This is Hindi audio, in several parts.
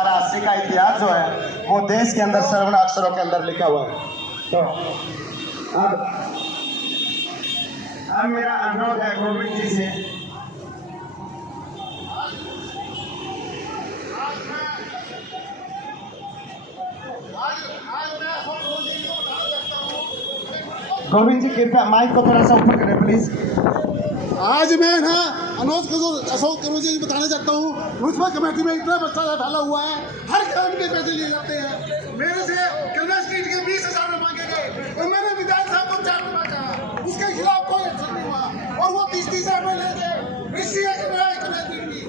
हमारा 80 का इतिहास जो है वो देश के अंदर स्वर्ण अक्षरों के अंदर लिखा हुआ है। तो अब मेरा अनुरोध है गोविंद जी से, गोविंद जी कृपया माइक को थोड़ा सा ऊपर करें प्लीज। आज मैं ना अशोक करोड़ जी बताना चाहता हूँ, मुझपा कमेटी में इतना बच्चा डाला हुआ है, हर काम के पैसे लिए जाते हैं। मेरे से कन्या स्ट्रीट के 20,000 में मांगे गए और मैंने विधायक साहब को 4 रुपया कहा, उसके खिलाफ कोई एक्शन नहीं हुआ और वो 30,000 रुपये ले गए। इसलिए कन्या स्ट्रीट की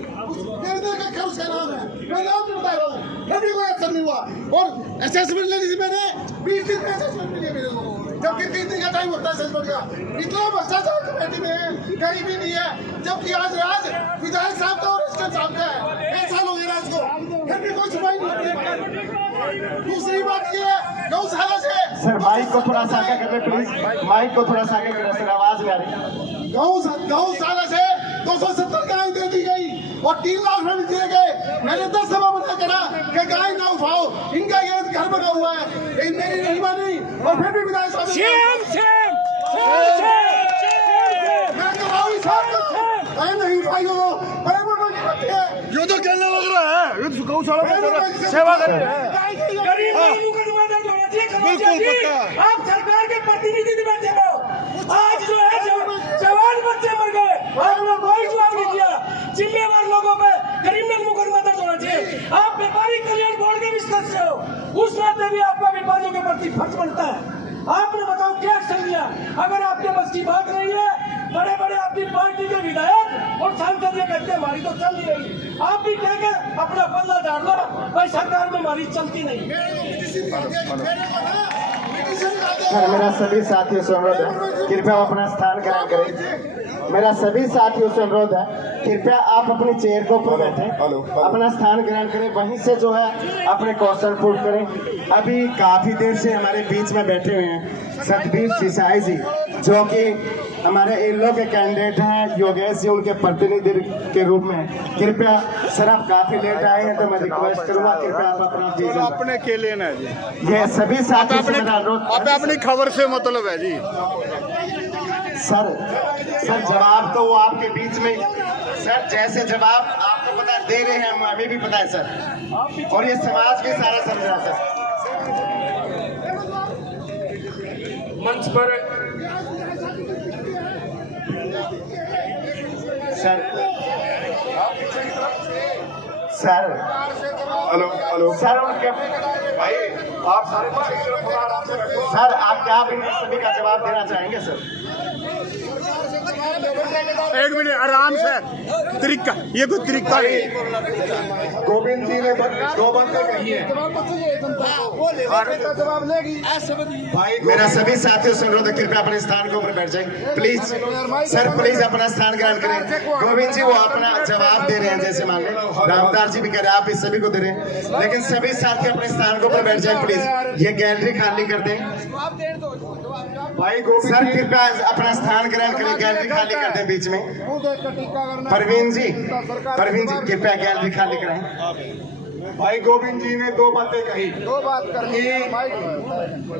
के खर्च का नाम है, मैं नाम भी बता रहा हूँ, फिर भी कोई एक्शन नहीं हुआ। और असेसमेंट लेने से मैंने 20 दिन में असेसमेंट मिले मेरे को, जबकि 3 दिन का टाइम होता है असेसमेंट का। इतना भ्रष्टाचार कमेटी में कहीं भी नहीं है, जबकि आज विधायक साहब का और इसके साहब का है। 1 साल हो गया इसको, फिर भी कोई सुनवाई नहीं होती। दूसरी बात ये है, गौशाला से सर माइक को थोड़ा सा आगे करें प्लीज, माइक को थोड़ा सा आगे करें सर, आवाज में आ रही है। गौशाला से 270 गाय दे दी गई और 3 लाख रुपए दिए गए। मैंने 10 सभा मना करा कि गाय ना उठाओ, इनका ये घर बना हुआ है, मेरी नहीं मानी और फिर भी विधायक साहब नहीं उठाई। ये तो कहने लग रहा है, ये गौशाला में सेवा कर रहे हैं। बिल्कुल पक्का। आप सरकार के प्रतिनिधि बैठे हो, आज जो है जवान बच्चे मर गए, आपने कोई जवाब नहीं दिया। जिम्मेवार लोगों पे क्रिमिनल मुकदमा दर्ज होना चाहिए। आप व्यापारी कल्याण बोर्ड के भी सदस्य हो, उस नाते भी आपका व्यापारियों के प्रति फर्ज बनता है। आपने बताओ क्या एक्शन लिया? अगर आपके बस की बात नहीं है, बड़े बड़े आपकी पार्टी के विधायक और सांसद ये कहते हैं हमारी तो चल नहीं रही, आप भी कह के अपना पल्ला झाड़ लो, भाई सरकार में हमारी चलती नहीं। मेरा सभी साथियों से अनुरोध है कृपया अपना स्थान ग्रहण करें। मेरा सभी साथियों से अनुरोध है कृपया आप अपने चेयर को ऊपर बैठे, अपना स्थान ग्रहण करें, वहीं से जो है अपने क्वेश्चन पुट करें। अभी काफी देर से हमारे बीच में बैठे हुए हैं सतबीर सिसाई जी, जो कि हमारे इन लोग के कैंडिडेट हैं, योगेश जी उनके प्रतिनिधि के रूप में। कृपया सर आप काफी लेट आए हैं तो मैं रिक्वेस्ट करूंगा कृपया आप अपना अपने के लेना है जी, ये सभी साथियों से मेरा अनुरोध। अपनी खबर से मतलब है जी। सर जवाब तो वो आपके बीच में सर, जैसे जवाब आपको पता दे रहे हैं हमें भी पता है सर, और ये समाज भी सारा समझ रहा है सर। मंच पर सर हेलो सर उनके भाई आप सारे सर आप क्या भी सभी का जवाब देना चाहेंगे सर? 1 मिनट आराम से, तरीका ये कोई तरीका नहीं। गोविंद जी ने 2 बंदे कही है, जवाब लेगी भाई। मेरा सभी साथियों से अनुरोध है कृपया अपने स्थान के ऊपर बैठ जाएं प्लीज। सर प्लीज अपना स्थान ग्रहण करें। गोविंद जी वो अपना जवाब दे रहे हैं, जैसे मान लें रामदास जी भी कह रहे हैं, आप इस सभी को दे रहे हैं, लेकिन सभी साथी अपने स्थान के ऊपर बैठ जाएं प्लीज। ये गैलरी खाली कर दें भाई। सर कृपया अपना स्थान ग्रहण करें, गैलरी खाली कर दें बीच में। परवीन जी कृपया गैलरी खाली कराएं। भाई गोविंद जी ने 2 बातें कही, 2 बात करनी,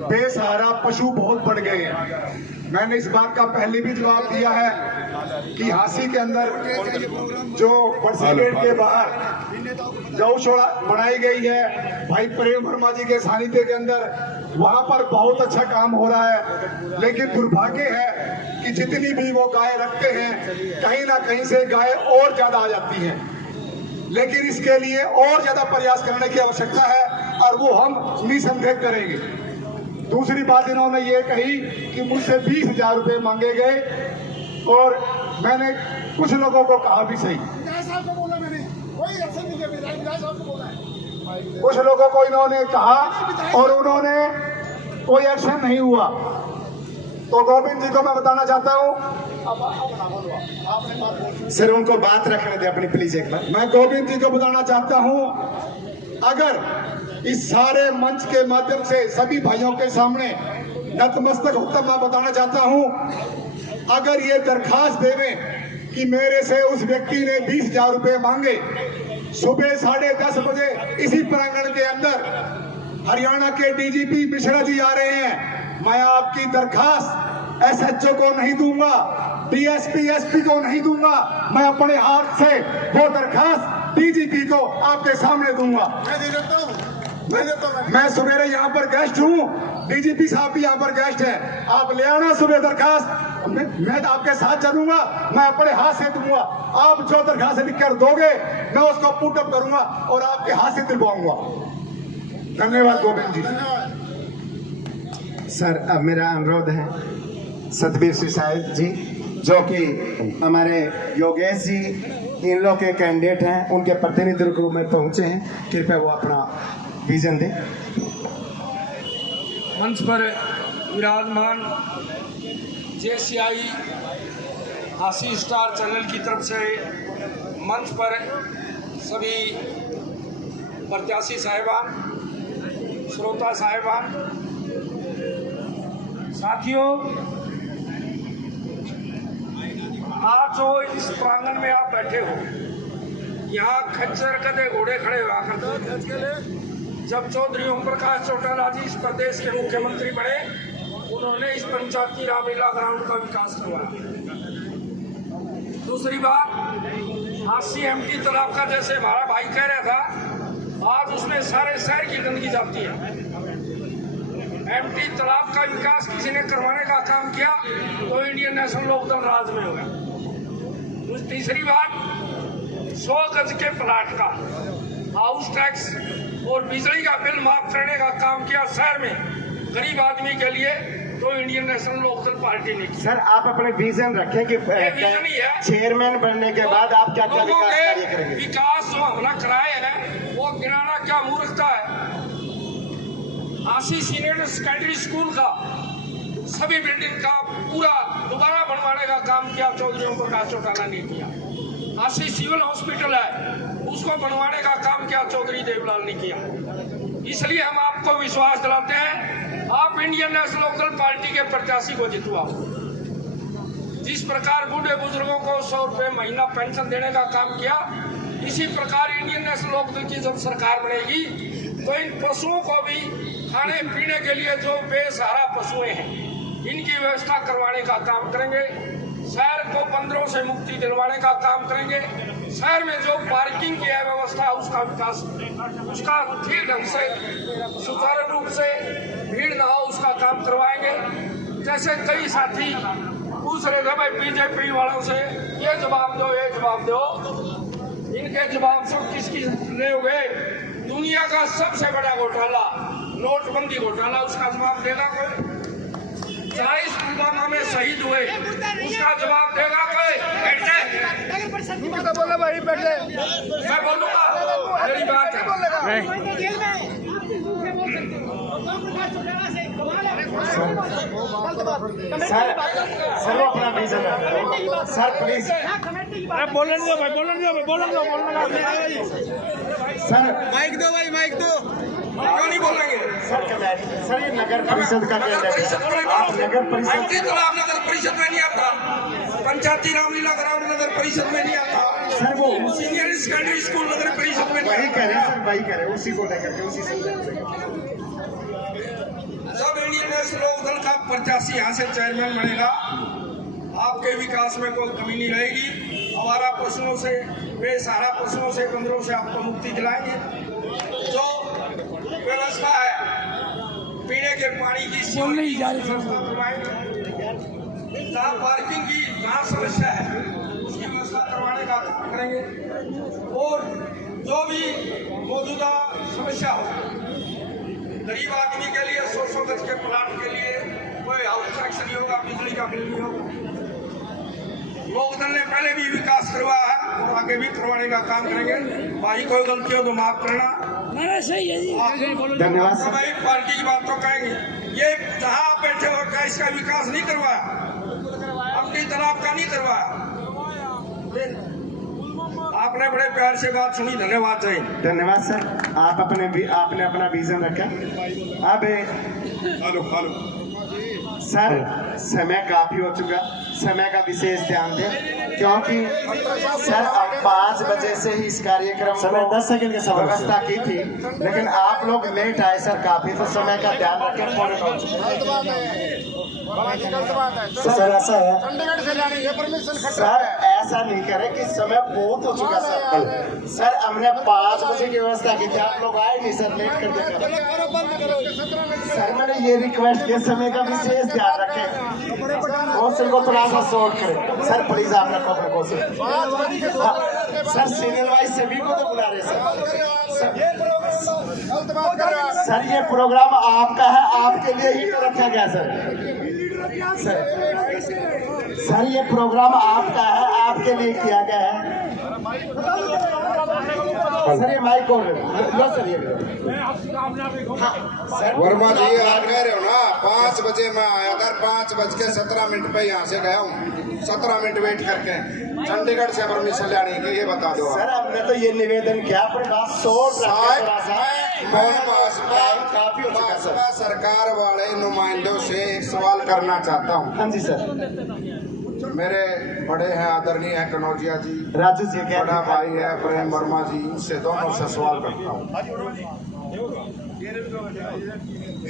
बेसहारा पशु बहुत बढ़ गए हैं। मैंने इस बात का पहले भी जवाब दिया है कि हांसी के अंदर जो बरसी गेट के बाहर गौशाला बनाई गई है भाई प्रेम वर्मा जी के सानिध्य के अंदर, वहां पर बहुत अच्छा काम हो रहा है। लेकिन दुर्भाग्य है कि जितनी भी वो गाय रखते हैं कहीं ना कहीं से गाय और ज्यादा आ जाती है, लेकिन इसके लिए और ज्यादा प्रयास करने की आवश्यकता है और वो हम निसंदेह करेंगे। दूसरी बात इन्होंने ये कही कि मुझसे 20,000 रुपए मांगे गए और मैंने कुछ लोगों को कहा भी सही, कुछ लोगों को इन्होंने कहा और उन्होंने कोई एक्शन नहीं हुआ। तो गोविंद जी को मैं बताना चाहता हूँ, सर उनको बात रखने दे अपनी प्लीज एक बार। मैं गोविंद जी को बताना चाहता हूँ, अगर इस सारे मंच के माध्यम से सभी भाइयों के सामने नतमस्तक होकर मैं बताना चाहता हूँ, अगर ये दरखास्त देवे कि मेरे से उस व्यक्ति ने 20,000 रुपए मांगे सुबह 10:30 बजे इसी प्रांगण के अंदर हरियाणा के डीजीपी मिश्रा जी आ रहे हैं। मैं आपकी दरखास्त एसएचओ को नहीं दूंगा, डीएसपी एसपी को नहीं दूंगा, मैं अपने हाथ से वो दरखास्त डीजीपी को आपके सामने दूंगा। मैं दे देता हूँ। मैं सवेरे यहाँ पर गेस्ट हूँ, डीजीपी साहब भी यहाँ पर गेस्ट हैं। आप ले आना सुबह दरखास्त, मैं आपके साथ चलूंगा, मैं अपने हाथ से दूंगा। आप जो दरखास्त लिख कर दोगे मैं उसको पुट अप करूंगा और आपके हाथ से दिलवाऊंगा। धन्यवाद गोविंद जी। सर अब मेरा अनुरोध है सतबीर सिंह साहिब जी जो कि हमारे योगेश जी इन लोग के कैंडिडेट हैं, उनके प्रतिनिधि के रूप में पहुंचे हैं, कृपया वो अपना विजन दें। मंच पर विराजमान जेसीआई आशी स्टार चैनल की तरफ से मंच पर सभी प्रत्याशी साहिबान, श्रोता साहिबान, साथियों, आज जो इस प्रांगण में आप बैठे हो, यहाँ खच्चर कदे घोड़े खड़े हुआ करते थे। जब चौधरी ओम प्रकाश चौटाला जी इस प्रदेश के मुख्यमंत्री बने, उन्होंने इस पंचायती रामलीला ग्राउंड का विकास करवाया। दूसरी बात, आरसीएमटी तालाब का जैसे हमारा भाई कह रहा था, आज उसमें सारे शहर की गंदगी जाती है। एमटी तालाब का विकास किसी ने करवाने का काम किया तो इंडियन नेशनल लोकदल राज में होगा। तीसरी बात, 100 गज के प्लाट का हाउस टैक्स और बिजली का बिल माफ करने का काम किया शहर में गरीब आदमी के लिए, तो इंडियन नेशनल लोकदल पार्टी ने किया। सर आप अपने विजन रखें कि विजन ही है। चेयरमैन बनने के बाद आप क्या क्या विकास कार्य करेंगे। विकास जो हमने कराए हैं वो गिनाना क्या मूर्खता है। आशी सीनियर सेकेंडरी स्कूल का सभी बिल्डिंग का पूरा दोबारा बनवाने का काम किया चौधरी ओम प्रकाश चौटाला ने किया। आशी सिविल हॉस्पिटल है, उसको बनवाने का काम किया चौधरी देवलाल ने किया। इसलिए हम आपको विश्वास दिलाते हैं, आप इंडियन नेशनल लोकदल पार्टी के प्रत्याशी को जितवाओ। जिस प्रकार बूढ़े बुजुर्गों को 100 रुपये महीना पेंशन देने का काम किया, इसी प्रकार इंडियन नेशनल लोकदल की जब सरकार बनेगी तो इन पशुओं को भी खाने पीने के लिए जो बेसहारा पशुएं हैं, इनकी व्यवस्था करवाने का काम करेंगे। शहर को बंदरों से मुक्ति दिलवाने का काम करेंगे। शहर में जो पार्किंग की है व्यवस्था, उसका विकास, उसका ठीक ढंग से सुचारू रूप से भीड़ ना हो उसका काम करवाएंगे। जैसे कई साथी पूछ रहे थे भाई बीजेपी वालों से ये जवाब दो, ये जवाब दो, इनके जवाब सब किसकी रहे? दुनिया का सबसे बड़ा घोटाला नोटबंदी घोटाला, उसका जवाब देगा कोई? 40 पुलवामा में शहीद हुए, उसका जवाब देगा कोई? बैठ जाए, बोला भाई बैठ जाए, मैं बोलूंगा, मेरी बात है। सर वो अपना विजन रखें। सर प्लीज बोलने दो भाई, बोलने दो भाई, बोलने दो, सर माइक दो भाई, माइक दो। क्यों नहीं बोलेंगे? सर ये नगर परिषद का कैंडिडेट है, आप नगर परिषद तो आप नगर परिषद में नहीं आता, पंचायती रामलीला ग्राउंड नगर परिषद में नहीं आता, सर वो सीनियर सेकेंडरी स्कूल नगर परिषद में वही करें सर, वही करें, उसी को लेकर के उसी से। जब इंडियन नेशनल लोकदल का प्रत्याशी यहाँ से चेयरमैन बनेगा, आपके विकास में कोई कमी नहीं रहेगी। आवारा पशुओं से, बेसहारा पशुओं से, बंदरों से आपको मुक्ति दिलाएंगे। जो व्यवस्था है पीने के पानी की, जहाँ पार्किंग की जहाँ समस्या है उसकी व्यवस्था करवाने का काम करेंगे। और जो भी मौजूदा समस्या हो, गरीब आदमी के लिए 100 गज के प्लाट के लिए कोई हाउस टैक्स नहीं होगा, बिजली का बिल नहीं होगा। लोकदल ने पहले भी विकास करवाया है और आगे भी करवाने का काम करेंगे। भाई कोई गलती हो तो माफ करना। सही है जी। धन्यवाद सर। भाई पार्टी की बात तो कहेंगे, ये जहाँ आप बैठे हो क्या इसका विकास नहीं करवाया? अपनी तालाब का नहीं करवाया? आपने बड़े प्यार से बात सुनी, धन्यवाद। धन्यवाद सर, आपने अपना विजन रखा। अब सर समय काफी हो चुका, समय का विशेष ध्यान दें। क्योंकि सर अब 5 बजे से ही इस कार्यक्रम समय को 10 सेकंड के समय व्यवस्था की थी, लेकिन आप लोग लेट आए सर काफी, तो समय का ध्यान रखें। पौने 9। सर ऐसा है चंडीगढ़ से जाने ये परमिशन सर ऐसा नहीं करें कि समय बहुत हो चुका सर। सर हमने 5 बजे की व्यवस्था की थी, आप लोग आए नहीं सर, लेट कर देते। सर मैंने ये रिक्वेस्ट किया समय का विशेष ध्यान रखें, क्वेश्चन को थोड़ा सा शॉर्ट करें सर प्लीज। आप रखो अपने क्वेश्चन। सर सीनियर वाइज सभी को तो बुला रहे सर ये प्रोग्राम आपका है, आपके लिए ही तो रखा गया सर ये प्रोग्राम आपका है, आपके लिए किया गया है सर। ये माइक और लो सर, ये वर्मा जी आप कह रहे हो ना 5 बजे मैं आया था, 5:17 पे यहाँ से गया हूँ, 17 मिनट वेट करके चंडीगढ़ से परमिशन लेने की। ये बता दो सर हमने तो ये निवेदन किया, पर बात शॉर्ट काफी हो चुका सर। मैं सरकार वाले नुमाइंदों से एक सवाल करना चाहता हूँ। हाँ जी सर। मेरे बड़े हैं आदरणीय है कनौजिया जी, राजू जी क्या बड़ा भाई है प्रेम वर्मा जी, इनसे दोनों से सवाल करता हूँ।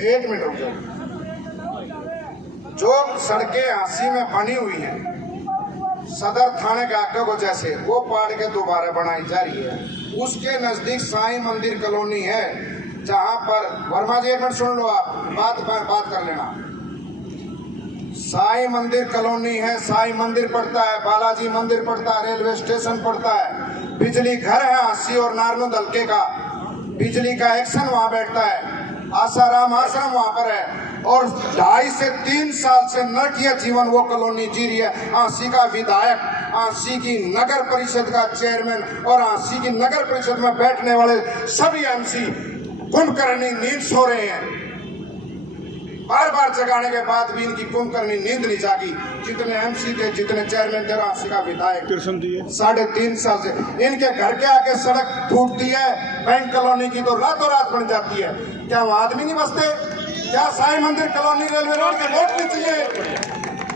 1 मिनट रुक जाओ। जो सड़कें हांसी में बनी हुई हैं सदर थाने के आगे को जैसे, वो पाड़ के दोबारा बनाई जा रही है। उसके नजदीक साईं मंदिर कॉलोनी है, जहां पर वर्मा जी 1 मिनट सुन लो, आप बात कर लेना। साईं मंदिर कॉलोनी है, साईं मंदिर पड़ता है, बालाजी मंदिर पड़ता है, रेलवे स्टेशन पड़ता है, बिजली घर है हांसी और नारनूद हल्के का, बिजली का एक्शन वहां बैठता है, आसाराम आश्रम वहां पर है, और 2.5 से 3 साल से नरकीय जीवन वो कॉलोनी जी रही है। हांसी का विधायक, हांसी की नगर परिषद का चेयरमैन और हांसी की नगर परिषद में बैठने वाले सभी एमसी कुंभकर्णी नींद सो रहे हैं। बार बार जगाने के बाद भी इनकी कुंभकर्णी नींद नहीं जागी। जितने एमसी थे, जितने चेयरमैन थे, हांसी का विधायक 3.5 साल से इनके घर के आगे सड़क फूटती है, बैंक कॉलोनी की तो रातों रात बन जाती है। क्या वहां आदमी नहीं बसते? क्या साईं मंदिर कॉलोनी रेलवे रोड के वोट नहीं चाहिए?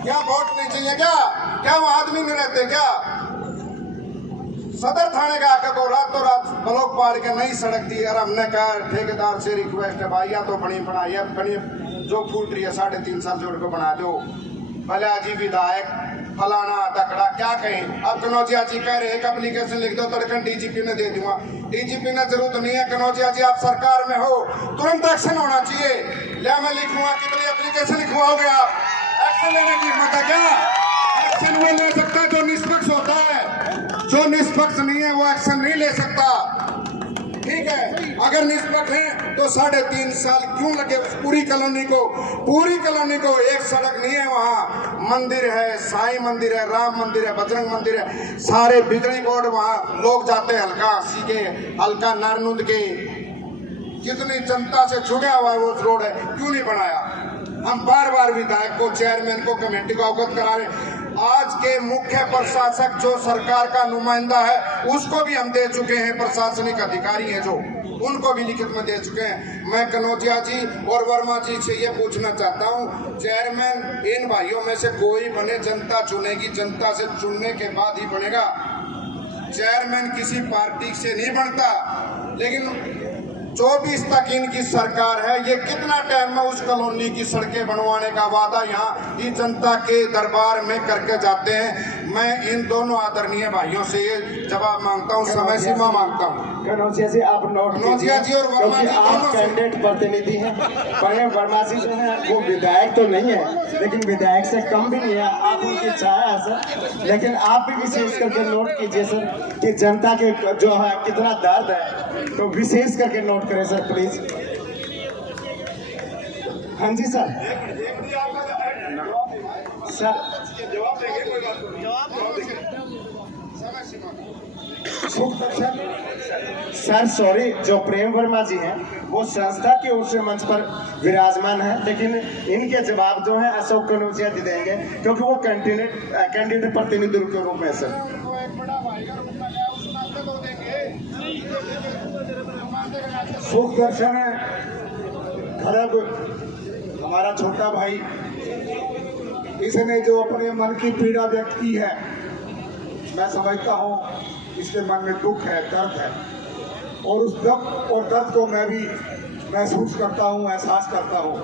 क्या वोट नहीं चाहिए? क्या वहां आदमी नहीं रहते? क्या सदर थाने का आगे को रातों रात ब्लॉक पाड़ के नई सड़क दी? और हमने कहा ठेकेदार से रिक्वेस्ट है, भाई या तो बनी जो फूट रही है 3.5 साल जोड़ को बना दो। भले जी विधायक फलाना तकड़ा क्या कहें। अब कनौजिया जी कह रहे एक एप्लीकेशन लिख दो तो डीजीपी ने दे दूंगा। डीजीपी ने जरूरत नहीं है, कनौजिया जी आप सरकार में हो, तुरंत एक्शन होना चाहिए। ले मैं लिखूंगा, कितनी एप्लीकेशन लिखवाओगे आप? एक्शन लेने की हिम्मत है क्या? एक्शन वो ले सकता है जो निष्पक्ष होता है, जो निष्पक्ष नहीं है वो एक्शन नहीं ले सकता। ठीक है, अगर निष्पक्ष है तो 3.5 साल क्यों लगे पूरी कॉलोनी को? एक सड़क नहीं है वहाँ, मंदिर है, साईं मंदिर है, राम मंदिर है, बजरंग मंदिर है, सारे बिजली बोर्ड वहाँ लोग जाते हैं, हल्का हांसी के, हल्का नारनूद के, कितनी जनता से जुड़ा हुआ है वो रोड है, क्यों नहीं बनाया? हम बार बार विधायक को, चेयरमैन को, कमेटी को अवगत करा रहे। आज के मुख्य प्रशासक जो सरकार का नुमाइंदा है उसको भी हम दे चुके हैं, प्रशासनिक अधिकारी हैं जो, उनको भी लिखित में दे चुके हैं। मैं कनौजिया जी और वर्मा जी से ये पूछना चाहता हूँ, चेयरमैन इन भाइयों में से कोई बने, जनता चुनेगी, जनता से चुनने के बाद ही बनेगा। चेयरमैन किसी पार्टी से नहीं बनता। लेकिन 24 तक इनकी सरकार है, ये कितना टाइम में उस कॉलोनी की सड़कें बनवाने का वादा यहाँ ये जनता के दरबार में करके जाते हैं। मैं इन दोनों आदरणीय भाइयों से ये जवाब मांगता हूँ, समय सीमा मांगता हूँ। कनौजिया जी आप नोट कनौजिया जी और वर्मा जी आप दोनों से। कैंडिडेट प्रतिनिधि हैं। पर वर्मा जी जो है वो विधायक तो नहीं है, लेकिन विधायक से कम भी नहीं है, आप उनकी चाहे है सर। लेकिन आप भी विशेष करके नोट कीजिए सर कि जनता के जो है कितना दर्द है, तो विशेष करके नोट करें सर प्लीज। हाँ जी सर। सर सॉरी, जो प्रेम वर्मा जी हैं वो संस्था की ओर से मंच पर विराजमान है, लेकिन इनके जवाब जो है अशोक कनौजिया जी देंगे, क्योंकि वो कैंडिडेट प्रतिनिधि के रूप में सर। सुख दर्शन है खड़ग, हमारा छोटा भाई, इसने जो अपने मन की पीड़ा व्यक्त की है मैं समझता हूँ इसके मन में दुख है, दर्द है, और उस दुख और दर्द को मैं भी महसूस करता हूँ, एहसास करता हूँ।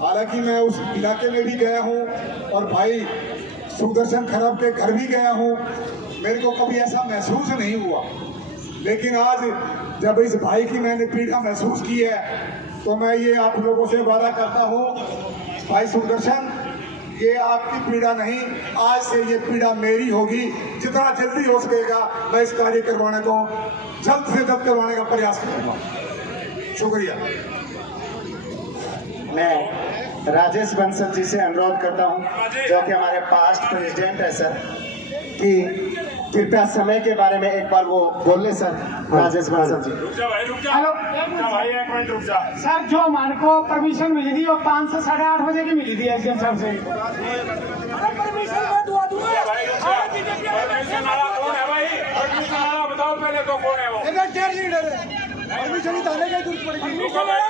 हालांकि मैं उस इलाके में भी गया हूँ और भाई सुदर्शन खरब के घर भी गया हूँ, मेरे को कभी ऐसा महसूस नहीं हुआ। लेकिन आज जब इस भाई की मैंने पीड़ा महसूस की है तो मैं ये आप लोगों से वादा करता हूँ, भाई सुदर्शन, ये आपकी पीड़ा नहीं, आज से ये पीड़ा मेरी होगी। जितना जल्दी हो सकेगा मैं इस कार्य करवाने को जल्द से जल्द करवाने का प्रयास करूंगा। शुक्रिया। मैं राजेश बंसल जी से अनुरोध करता हूं, जो कि हमारे पास्ट प्रेसिडेंट है सर, कि कृपया समय के बारे में एक बार वो बोल ले sir. Rajesh Bansal ji. Hello sir, जो हमारे को परमिशन मिली थी वो 5 से 8:30 बजे की मिली थी एसडीएम साहब से। परमिशन मैं दुआ दूंगा। परमिशन वाला कौन है भाई? परमिशन वाला बताओ पहले तो कौन है वो? एक डेढ़ लीडर है। परमिशन ही डालेगा ही दूर पड़ेगी। रुको भाई,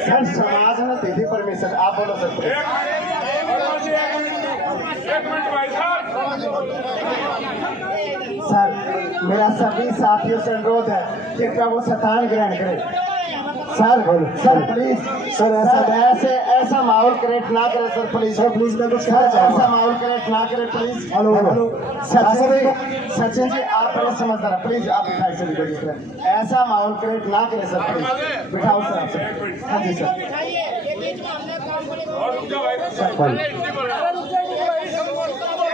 सर समाज ने दे दी परमिशन, आप बोलो सर। एक मिनट भाई साहब। सर मेरा सभी साथियों से अनुरोध है, कृपया वो स्थान ग्रहण करें। सर प्लीज सर, ऐसा माहौल क्रिएट ना करें सर, प्लीज सर, प्लीज मैं कुछ कहना चाहूँगा। ऐसा माहौल क्रिएट ना करें प्लीज। हेलो सचिन जी, आप बड़े समझदार, प्लीज आप बिठाई से निकलिए। ऐसा माहौल क्रिएट ना करें सर, प्लीज बिठाओ सर आपसे। हाँ जी सर।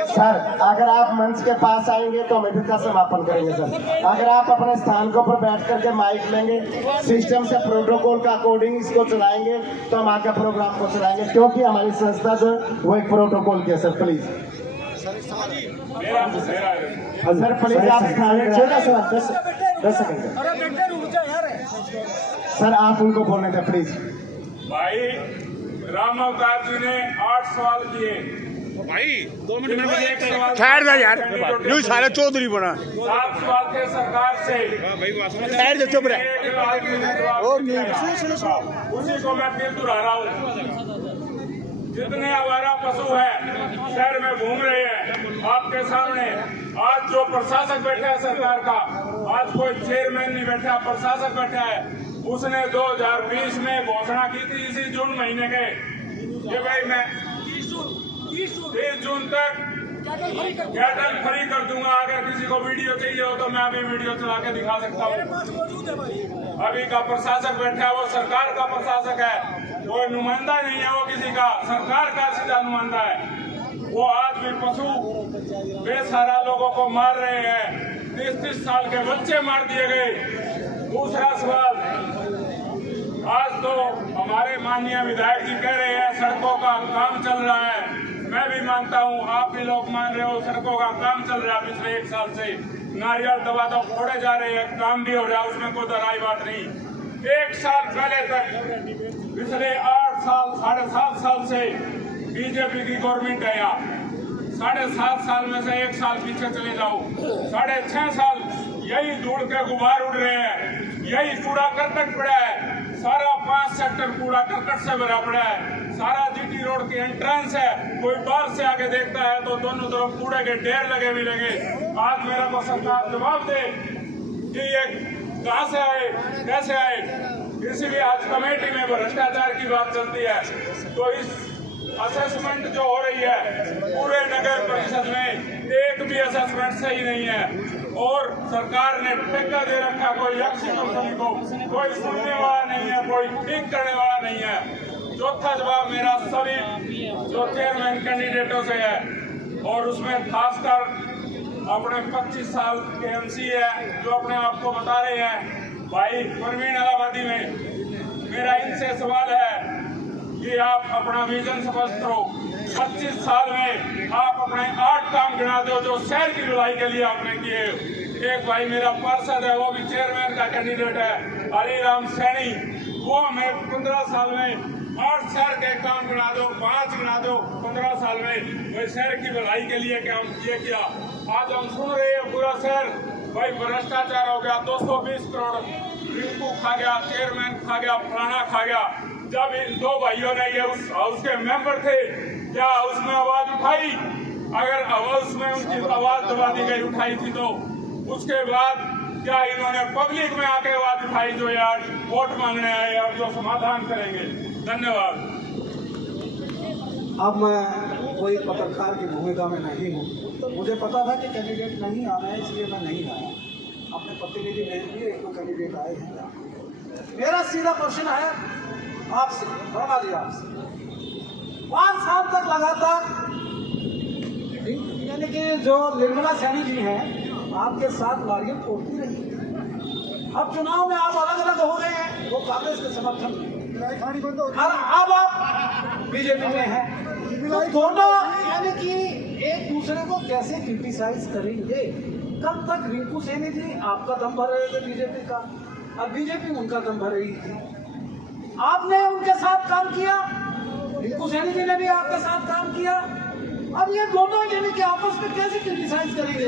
सर अगर आप मंच के पास आएंगे तो मीटिंग का समापन करेंगे सर। अगर आप अपने स्थान के ऊपर बैठ करके माइक लेंगे, सिस्टम से प्रोटोकॉल का अकॉर्डिंग इसको चलाएंगे तो हम आगे प्रोग्राम को चलाएंगे, क्योंकि हमारी संस्था जो है वो एक प्रोटोकॉल की है सर। प्लीज सर, प्लीज आप स्थान छोटा सा 10 सेकंड सर, आप उनको बोलने थे प्लीज। भाई राम अवतार जी ने 8 सवाल किए भाई 2 मिनट में एक सवाल ठहर जा यार, न्यू सारे चौधरी बना 7 सवाल थे सरकार से। ठहर जा, चुप रहे। एक आदमी ने जवाब उसी को मैं फिर दोहरा रहा हूँ। जितने आवारा पशु हैं शहर में घूम रहे हैं आपके सामने, आज जो प्रशासक बैठा है सरकार का, आज कोई चेयरमैन नहीं बैठा, प्रशासक बैठा है, उसने 2020 में घोषणा की थी इसी जून महीने के कि भाई मैं 30 जून तक कैटल फ्री कर दूंगा। अगर किसी को वीडियो चाहिए हो तो मैं अभी वीडियो चला के दिखा सकता हूँ। अभी का प्रशासक बैठा है वो सरकार का प्रशासक है, कोई नुमाइंदा नहीं है वो किसी का, सरकार का सीधा नुमाइंदा है। वो आज भी पशु बेसहारा लोगों को मार रहे हैं, 30-30 साल के बच्चे मार दिए गए। दूसरा सवाल, आज तो हमारे माननीय विधायक जी कह रहे हैं सड़कों का काम चल रहा है, मैं भी मानता हूँ, आप भी लोग मान रहे हो, सड़कों का काम चल रहा है पिछले 1 साल से। नारियल दबा फोड़े जा रहे हैं, काम भी हो रहा है, उसमें कोई दराई बात नहीं। 1 साल पहले तक पिछले 8 साल 7.5 साल से बीजेपी की गवर्नमेंट है यहाँ। 7.5 साल में से 1 साल पीछे चले जाओ, 6.5 साल यही धूल के गुबार उड़ रहे हैं, यही कूड़ा करकट पड़ा है, सारा 5 सेक्टर कूड़ा करकट से भरा पड़ा है, सारा जीटी रोड की एंट्रेंस है, कोई बाहर से आके देखता है तो दोनों तरफ कूड़े के ढेर लगे भी लगे। आज मेरा को सरकार जवाब दे कि ये कहाँ से आए, कैसे आए। इसलिए आज कमेटी में भ्रष्टाचार की बात चलती है, तो इस असेसमेंट जो हो रही है पूरे नगर परिषद में एक भी असेसमेंट सही नहीं है, और सरकार ने ठेका दे रखा कोई अच्छी कंपनी को, कोई सुनने वाला नहीं है, कोई ठीक करने वाला नहीं है। चौथा जवाब मेरा सभी जो चेयरमैन कैंडिडेटों से है, और उसमें खासकर अपने 25 साल के एमसी है जो अपने आप को बता रहे हैं भाई परवीन इलाहाबादी में, मेरा इनसे सवाल है कि आप अपना विजन स्पष्ट करो। 25 साल में आप अपने 8 काम गिना दो जो शहर की भलाई के लिए आपने किए। एक भाई मेरा पार्षद है, वो भी चेयरमैन का कैंडिडेट है, हरिराम सैनी, वो हमें 15 साल में 8 शहर के काम गिना दो, 5 गिना दो 15 साल में, वही शहर की भलाई के लिए क्या ये किया। आज हम सुन रहे हैं पूरा शहर भाई भ्रष्टाचार हो गया, 220 करोड़ रिंकू खा गया, चेयरमैन खा गया, फलाना खा गया। जब इन 2 भाइयों ने ये उस हाउस के मेंबर थे क्या उसमें आवाज उठाई? अगर उसमें उनकी आवाज दबा दी गई, उठाई थी तो उसके बाद क्या इन्होंने पब्लिक में आके आवाज उठाई जो यार वोट मांगने आए और जो समाधान करेंगे? धन्यवाद। अब मैं कोई पत्रकार की भूमिका में नहीं हूँ। मुझे पता था कि कैंडिडेट नहीं आ रहे हैं, इसलिए मैं नहीं आया। अपने प्रतिनिधि भेज दिए, एक दो कैंडिडेट आए हैं। मेरा सीधा क्वेश्चन है आपसे, वर्मा जी आपसे। 5 साल तक लगातार यानी कि जो निर्मला सैनी जी हैं आपके साथ नारियल तोड़ती रही। अब चुनाव में आप अलग अलग हो गए हैं, वो कांग्रेस के समर्थन में, और अब आप बीजेपी में हैं। तो दोनों यानी कि एक दूसरे को कैसे क्रिटिसाइज करेंगे? कब तक रिंकू सैनी जी आपका दम भर रहे थे बीजेपी का, और बीजेपी उनका दम भर रही थी। आपने उनके साथ काम किया, रिंकू सैनी जी ने भी आपके साथ काम किया। अब ये दोनों यानी कि आपस में कैसे क्रिटिसाइज करेंगे?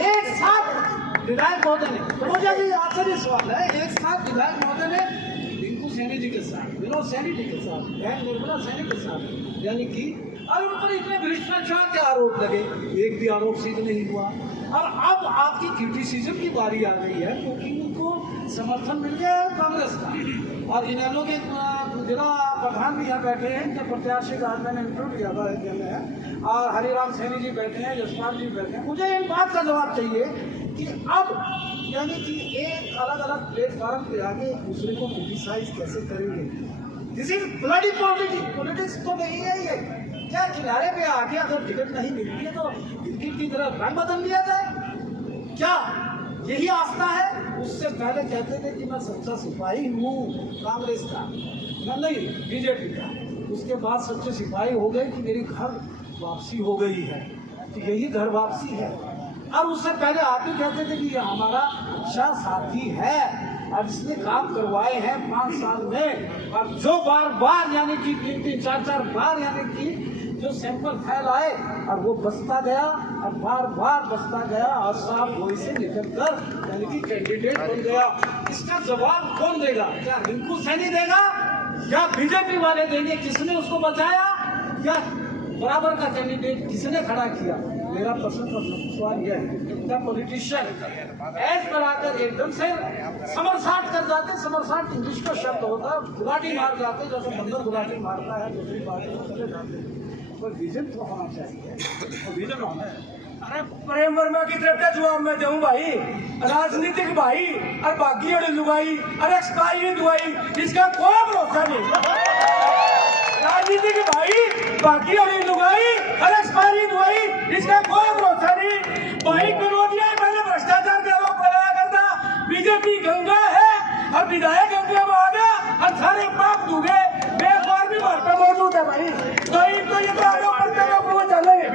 एक साथ विधायक महोदय ने, तो मुझे आपसे भी सवाल है, एक साथ विधायक महोदय ने रिंकू सैनी जी के साथ, विनोद सैनी जी के साथ, बहन निर्मला सैनी के साथ, यानी कि और उन पर इतने भ्रष्टाचार के आरोप लगे, एक भी आरोप सिद्ध नहीं हुआ। और अब आपकी क्रिटिसिज्म की बारी आ गई है क्योंकि उनको समर्थन मिल गया है कांग्रेस का। और इनेलो के जिला प्रधान भी यहाँ बैठे हैं, इनके प्रत्याशी का आज मैंने इंटरव्यू किया था है, और हरिराम सैनी जी बैठे हैं, जसपाल जी बैठे हैं। मुझे इन बात का जवाब चाहिए कि अब यानी कि एक अलग अलग प्लेटफॉर्म पे आके एक दूसरे को क्रिटिसाइज कैसे करेंगे? This is bloody politics. Politics तो नहीं है ये। क्या किनारे पे आके अगर टिकट नहीं मिलती है तो क्रिकेट की तरह रंग बदल दिया जाए? क्या यही आस्था है? उससे पहले कहते थे कि मैं सच्चा सिपाही हूँ कांग्रेस का, मैं नहीं बीजेपी का। उसके बाद सच्चे सिपाही हो गए कि मेरी घर वापसी हो गई है, तो यही घर वापसी है। और उससे पहले आप ही कहते थे कि ये हमारा अच्छा साथी है और इसने काम करवाए हैं 5 साल में, और जो बार बार यानी कि 3-3, 4-4 बार यानी कि जो सैंपल फैल आए और वो बसता गया और बार बार बसता गया और साफ गोई से निकल कर यानी कि कैंडिडेट बन गया। इसका जवाब कौन देगा? क्या रिंकू सैनी देगा या बीजेपी वाले देंगे? किसने उसको बचाया या बराबर का कैंडिडेट किसने खड़ा किया? मेरा प्रश्न का सवाल यह है। क्या पॉलिटिशियन ऐस पर आकर एकदम से समरसाट कर जाते? समरसाट इंग्लिश का शब्द होता है, गुलाटी मार जाते, जैसे बंदर गुलाटी मारता है दूसरी पार्टी में चले जाते। कोई विजन तो होना चाहिए, तो विजन होना है। अरे प्रेम वर्मा की तरफ का जवाब मैं दूं भाई, राजनीतिक भाई और बागी और लुगाई और एक्सपायरी दुआई, इसका कोई भरोसा नहीं। राजनीतिक भाई, बागी और लुगाई और एक्सपायरी दुआई, इसका कोई भरोसा नहीं। भाई करोड़िया पहले भ्रष्टाचार का आरोप लगाया करता, बीजेपी गंगा है और विधायक गंगा में आ गया और सारे पाप डूबे। बेकार भी वहाँ पे मौजूद है भाई, तो ये तो आरोप करते हुए चलेंगे।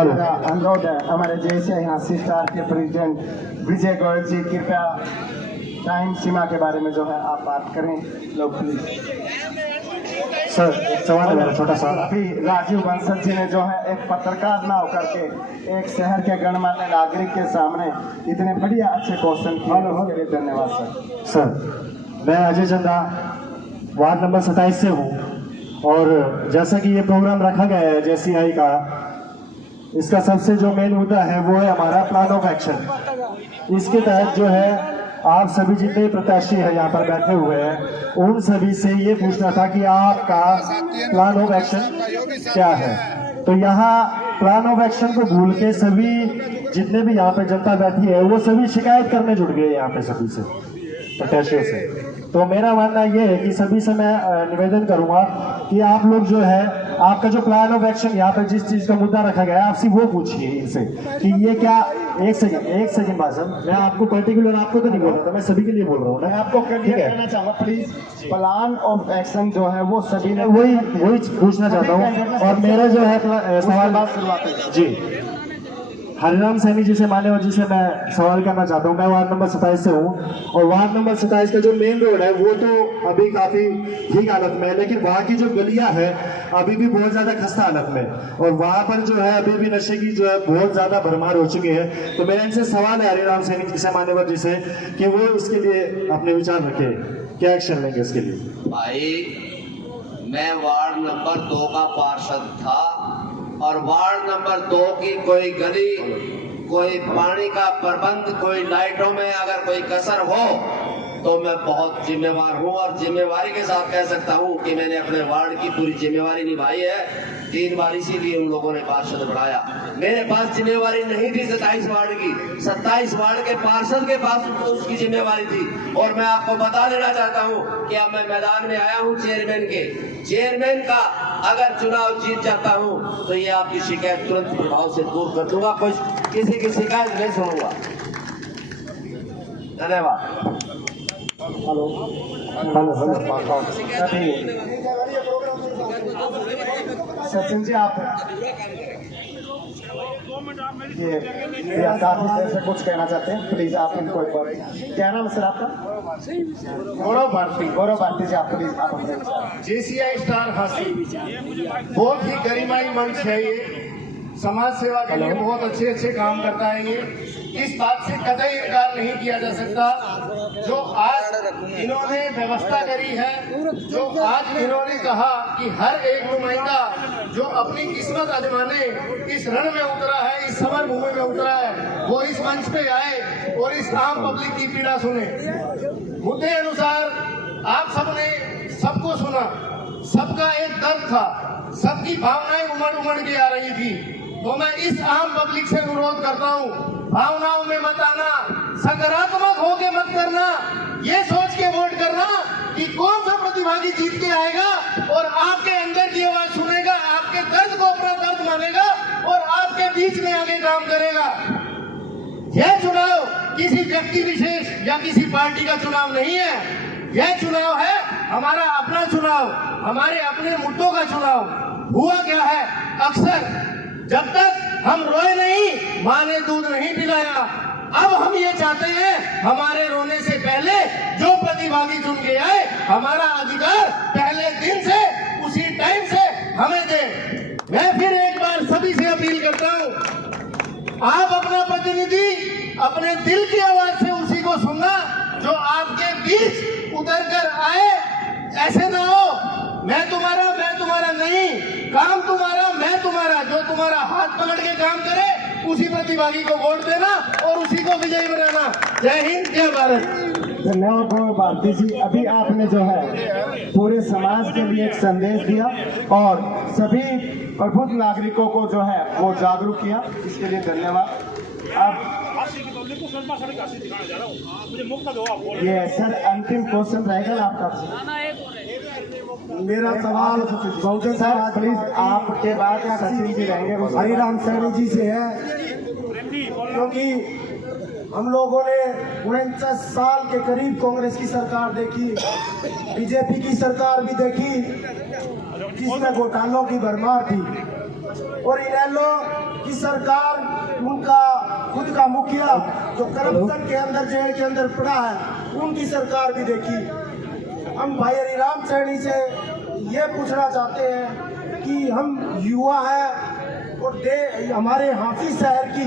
मेरा अनुरोध है हमारे जैसे यहाँ सिस्टार के प्रेसिडेंट विजय गौड़ जी, कृपया टाइम सीमा के बारे में जो है आप बात करें। लोग प्लीज। सर एक सवाल है मेरा छोटा सा। अभी राजीव बंसल जी ने जो है एक पत्रकार ना होकर के एक शहर के गणमान्य नागरिक के सामने इतने बढ़िया अच्छे क्वेश्चन किए, उसके लिए धन्यवाद सर। सर मैं अजय चंदा वार्ड नंबर 27 से हूँ, और जैसा कि ये प्रोग्राम रखा गया है JCI का, इसका सबसे जो मेन मुद्दा है वो है हमारा प्लान ऑफ एक्शन। इसके तहत जो है आप सभी जितने प्रत्याशी हैं यहाँ पर बैठे हुए हैं, उन सभी से ये पूछना था कि आपका प्लान ऑफ एक्शन क्या है। तो यहाँ प्लान ऑफ एक्शन को भूल के सभी जितने भी यहाँ पे जनता बैठी है वो सभी शिकायत करने जुट गए यहाँ पे सभी से, प्रत्याशियों से। तो मेरा मानना ये है कि सभी से मैं निवेदन करूंगा कि आप लोग जो है आपका जो प्लान ऑफ एक्शन यहाँ पे जिस चीज का मुद्दा रखा गया है, आप सिर्फ वो पूछिए इनसे कि ये क्या। एक सेकंड भाषण, मैं आपको पर्टिकुलर आपको तो नहीं बोल रहा था, मैं सभी के लिए बोल रहा हूँ। मैं आपको कहना चाहूँगा प्लीज, प्लान ऑफ एक्शन जो है वो सभी ने वही पूछना चाहता हूँ। और मेरा जो है सवाल जी हरिराम सैनी जी से, मान्यवर जी से मैं सवाल करना चाहता हूँ। मैं वार्ड नंबर 27 से हूँ, और वार्ड नंबर 27 का जो मेन रोड है वो तो अभी काफी ठीक हालत में है, लेकिन वहाँ की जो गलियां है अभी भी बहुत ज्यादा खस्ता हालत में, और वहाँ पर जो है अभी भी नशे की जो है बहुत ज्यादा भरमार हो चुकी है। तो मेरा इनसे सवाल है हरिराम सैनी जी से, मान्यवर जी से, कि वो इसके लिए अपने विचार रखे, क्या एक्शन लेंगे इसके लिए। भाई मैं वार्ड नंबर 2 का पार्षद था और वार्ड नंबर 2 की कोई गली, कोई पानी का प्रबंध, कोई लाइटों में अगर कोई कसर हो तो मैं बहुत जिम्मेवार हूँ और जिम्मेवारी के साथ कह सकता हूँ कि मैंने अपने वार्ड की पूरी जिम्मेवारी निभाई है। 3 बार इसीलिए उन लोगों ने पार्षद बढ़ाया। मेरे पास जिम्मेवारी नहीं थी 27 वार्ड की, 27 वार्ड के पार्षद के पास उसकी जिम्मेवारी थी। और मैं आपको बता देना चाहता हूँ कि अब मैं मैदान में आया हूँ चेयरमैन का अगर चुनाव जीत जाता हूँ तो ये आपकी शिकायत तुरंत प्रभाव से दूर कर दूंगा, किसी की शिकायत नहीं सुनूंगा। धन्यवाद। हेलो। सचिन जी, आप ये काफी देर से कुछ कहना चाहते हैं, प्लीज आप इनको एक बार। क्या नाम है सर आपका? गौरव भारती जी, आप प्लीज आप अपने विचार। जेसीआई स्टार हासिल बहुत ही गरिमाई मंच है। ये समाज सेवा के लिए बहुत अच्छे काम करता है। ये इस बात से कतई इनकार नहीं किया जा सकता जो आज इन्होंने व्यवस्था करी है, जो आज इन्होंने कहा कि हर एक नुमाइंदा जो अपनी किस्मत आजमाने इस रण में उतरा है, इस समर भूमि में उतरा है, वो इस मंच पे आए और इस आम पब्लिक की पीड़ा सुने। मुद्दे अनुसार आप सबने सबको सुना, सबका एक दर्द था, सबकी भावनाएं उमड़ के आ रही थी। तो मैं इस आम पब्लिक से अनुरोध करता हूँ, भावनाओं में मत आना, सकारात्मक होके मत करना, ये सोच के वोट करना कि कौन सा प्रतिभागी जीत के आएगा और आपके अंदर की आवाज सुनेगा, आपके दर्द को अपना दर्द मानेगा और आपके बीच में आगे काम करेगा। यह चुनाव किसी व्यक्ति विशेष या किसी पार्टी का चुनाव नहीं है। यह चुनाव है हमारा अपना चुनाव, हमारे अपने मुद्दों का चुनाव। हुआ क्या है, अक्सर जब तक हम रोए नहीं, माँ ने दूध नहीं पिलाया। अब हम ये चाहते हैं हमारे रोने से पहले जो प्रतिभागी चुन के आए, हमारा अधिकार पहले दिन से उसी टाइम से हमें दे। मैं फिर एक बार सभी से अपील करता हूँ, आप अपना प्रतिनिधि अपने दिल की आवाज से उसी को सुनना जो आपके बीच उतर कर आए। ऐसे ना हो मैं तुम्हारा नहीं, काम तुम्हारा मैं तुम्हारा, जो तुम्हारा हाथ पकड़ के काम करे उसी प्रतिभागी को वोट देना और उसी को विजयी बनाना। जय हिंद, जय भारत। धन्यवाद गौरव भारती जी। अभी आपने जो है पूरे समाज के लिए एक संदेश दिया और सभी प्रबुद्ध नागरिकों को जो है वो जागरूक किया, इसके लिए धन्यवाद। अब ये सर अंतिम क्वेश्चन रहेगा ना आपका? मेरा सवाल बहुजन सर समाज प्लीज आपके बाद सचिन जी रहेंगे, हरिराम सैनी जी से है, क्योंकि हम लोगों ने 49 साल के करीब कांग्रेस की सरकार देखी, बीजेपी की सरकार भी देखी जिसमें घोटालों की भरमार थी, और इनेलो की सरकार, उनका खुद का मुखिया जो करप्शन के अंदर जेल के अंदर पड़ा है, उनकी सरकार भी देखी। हम भाई हरिराम सैनी से ये पूछना चाहते हैं कि हम युवा हैं और हमारे हाफिज शहर की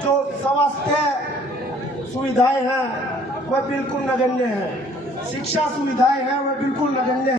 जो स्वास्थ्य सुविधाएं हैं वह बिल्कुल नगण्य है, शिक्षा सुविधाएं हैं वह बिल्कुल नगण्य है।